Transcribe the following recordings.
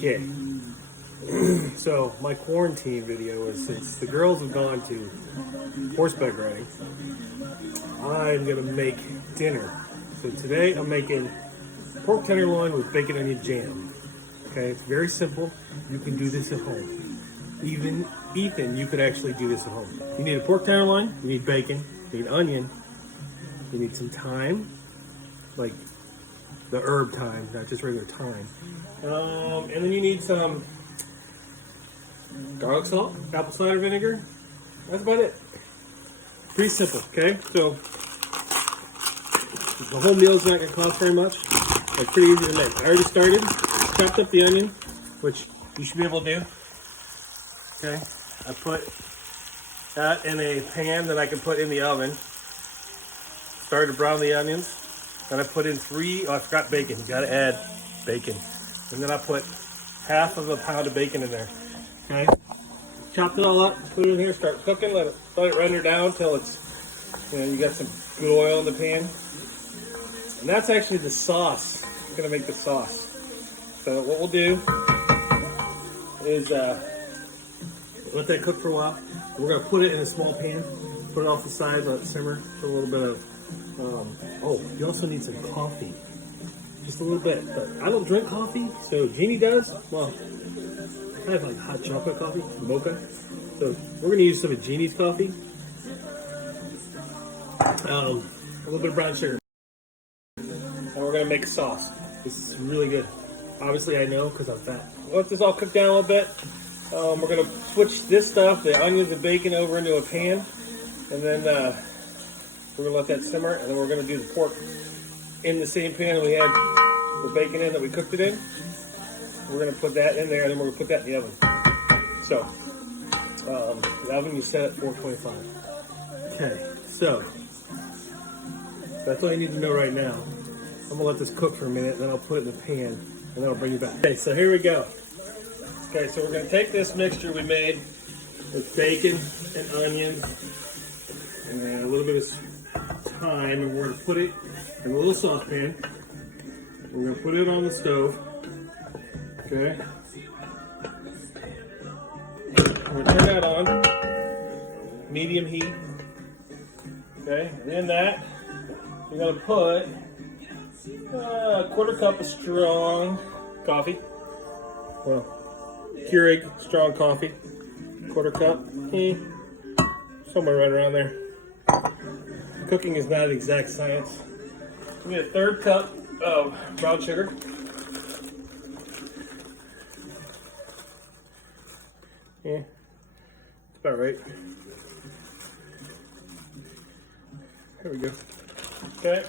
Okay. So my quarantine video is, since the girls have gone to horseback riding, I'm gonna make dinner. So today I'm making pork tenderloin with bacon onion jam. Okay, it's very simple. You can do this at home. Even Ethan, you could actually do this at home. You need a pork tenderloin, you need bacon, you need onion, you need some thyme, like the herb thyme, not just regular thyme. And then you need some garlic salt, apple cider vinegar. That's about it. Pretty simple, okay? So the whole meal's not gonna cost very much. Like, pretty easy to make. I already started, chopped up the onion, which you should be able to do. Okay, I put that in a pan that I can put in the oven. Started to brown the onions. Then I put in I forgot bacon. You gotta add bacon. And then I put half of a pound of bacon in there. Okay, chopped it all up, put it in here, start cooking, let it render down until it's, you got some good oil in the pan. And that's actually the sauce. I'm gonna make the sauce. So what we'll do is let that cook for a while. We're gonna put it in a small pan, put it off the side, let it simmer, put a little bit of, oh, you also need some coffee. Just a little bit, but I don't drink coffee, so Jeannie does. Well, I have like hot chocolate coffee, mocha. So we're gonna use some of Jeannie's coffee. A little bit of brown sugar. And we're gonna make a sauce. This is really good. Obviously I know because I'm fat. Let this all cook down a little bit. We're gonna switch this stuff, the onions and bacon, over into a pan. And then we're gonna let that simmer, and then we're gonna do the pork in the same pan that we had the bacon in that we cooked it in. We're gonna put that in there, and then we're gonna put that in the oven. So, the oven you set at 425. Okay, so that's all you need to know right now. I'm gonna let this cook for a minute, then I'll put it in the pan, and then I'll bring you back. Okay, so here we go. Okay, so we're gonna take this mixture we made with bacon and onion and a little bit of thyme, and we're gonna put it in a little saucepan. We're gonna put it on the stove. Okay. We're gonna turn that on, medium heat. Okay, and in that, you're gonna put a quarter cup of strong coffee. Well, Keurig strong coffee, quarter cup, somewhere right around there. Cooking is not an exact science. We need a third cup of brown sugar. Yeah, it's about right. There we go. Okay,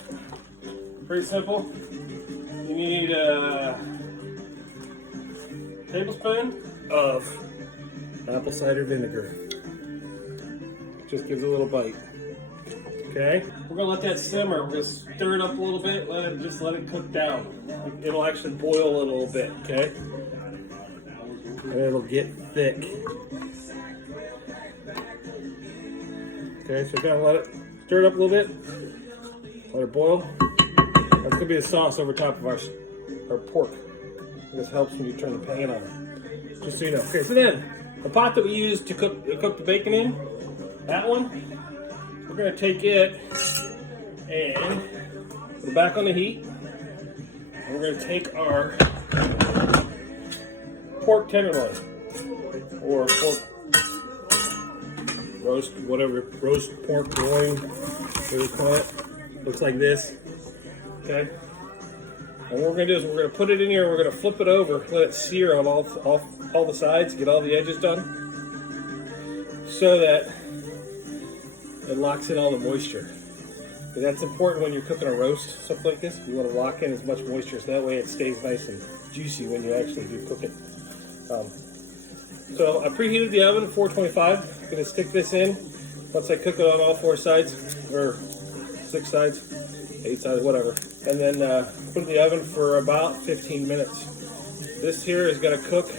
pretty simple. You need a tablespoon of apple cider vinegar. Just gives it a little bite. Okay, we're gonna let that simmer. We're gonna stir it up a little bit. Let it cook down. It'll actually boil a little bit. Okay, and it'll get thick. Okay, so kind of let it stir it up a little bit. Let it boil. That's gonna be the sauce over top of our pork. This helps when you turn the pan on. Just so you know. Okay, so then the pot that we used to cook the bacon in, that one, we're gonna take it and put it back on the heat. And we're gonna take our pork tenderloin or pork roast, whatever, roast pork loin, whatever you call it. Looks like this. Okay. And what we're gonna do is we're gonna put it in here. We're gonna flip it over, let it sear on all the sides, get all the edges done, so that it locks in all the moisture. But that's important when you're cooking a roast, something like this. You want to lock in as much moisture, so that way it stays nice and juicy when you actually do cook it. So I preheated the oven at 425. I'm gonna stick this in once I cook it on all 4 sides, or 6 sides, 8 sides, whatever. And then put it in the oven for about 15 minutes. This here is gonna cook,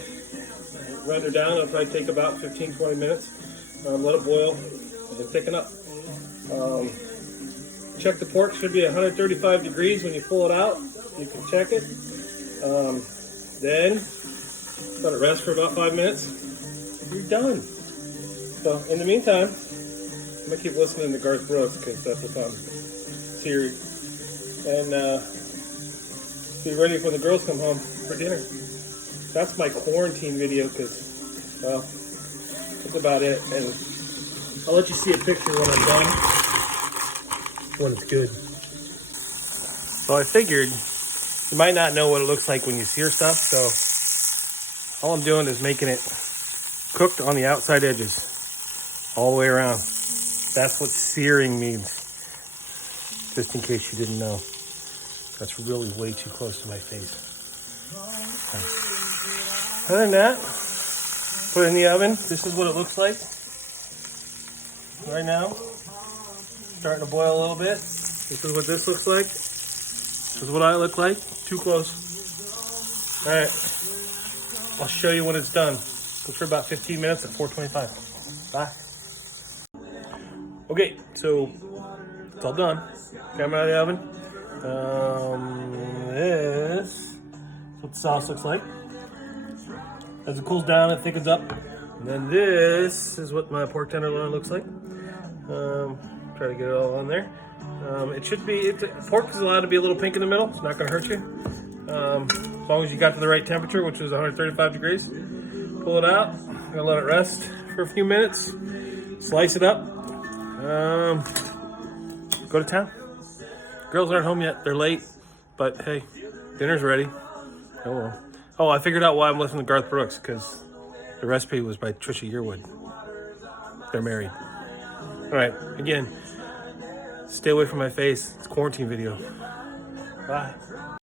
render down. It'll probably take about 15-20 minutes. Let it boil and then thicken up. Check the pork, should be 135 degrees when you pull it out. You can check it. Then Let it rest for about 5 minutes. And you're done. So in the meantime, I'm gonna keep listening to Garth Brooks because that's what I'm hearing. And be ready when the girls come home for dinner. That's my quarantine video because, well, that's about it. And I'll let you see a picture when I'm done, when it's good. So I figured you might not know what it looks like when you sear stuff, so all I'm doing is making it cooked on the outside edges all the way around. That's what searing means, just in case you didn't know. That's really way too close to my face. Other than that, put it in the oven. This is what it looks like right now. Starting to boil a little bit. This is what this looks like. This is what I look like. Too close. All right. I'll show you when it's done. Cook for about 15 minutes at 425. Bye. Okay, so it's all done. Got them out of the oven. This is what the sauce looks like. As it cools down, it thickens up. And then this is what my pork tenderloin looks like. Try to get it all on there. It should be, pork is allowed to be a little pink in the middle. It's not going to hurt you. As long as you got to the right temperature, which is 135 degrees. Pull it out. I'm going to let it rest for a few minutes. Slice it up. Go to town. Girls aren't home yet. They're late. But hey, dinner's ready. Oh well. Oh, I figured out why I'm listening to Garth Brooks, because the recipe was by Trisha Yearwood. They're married. All right, again, stay away from my face. It's a quarantine video. Bye.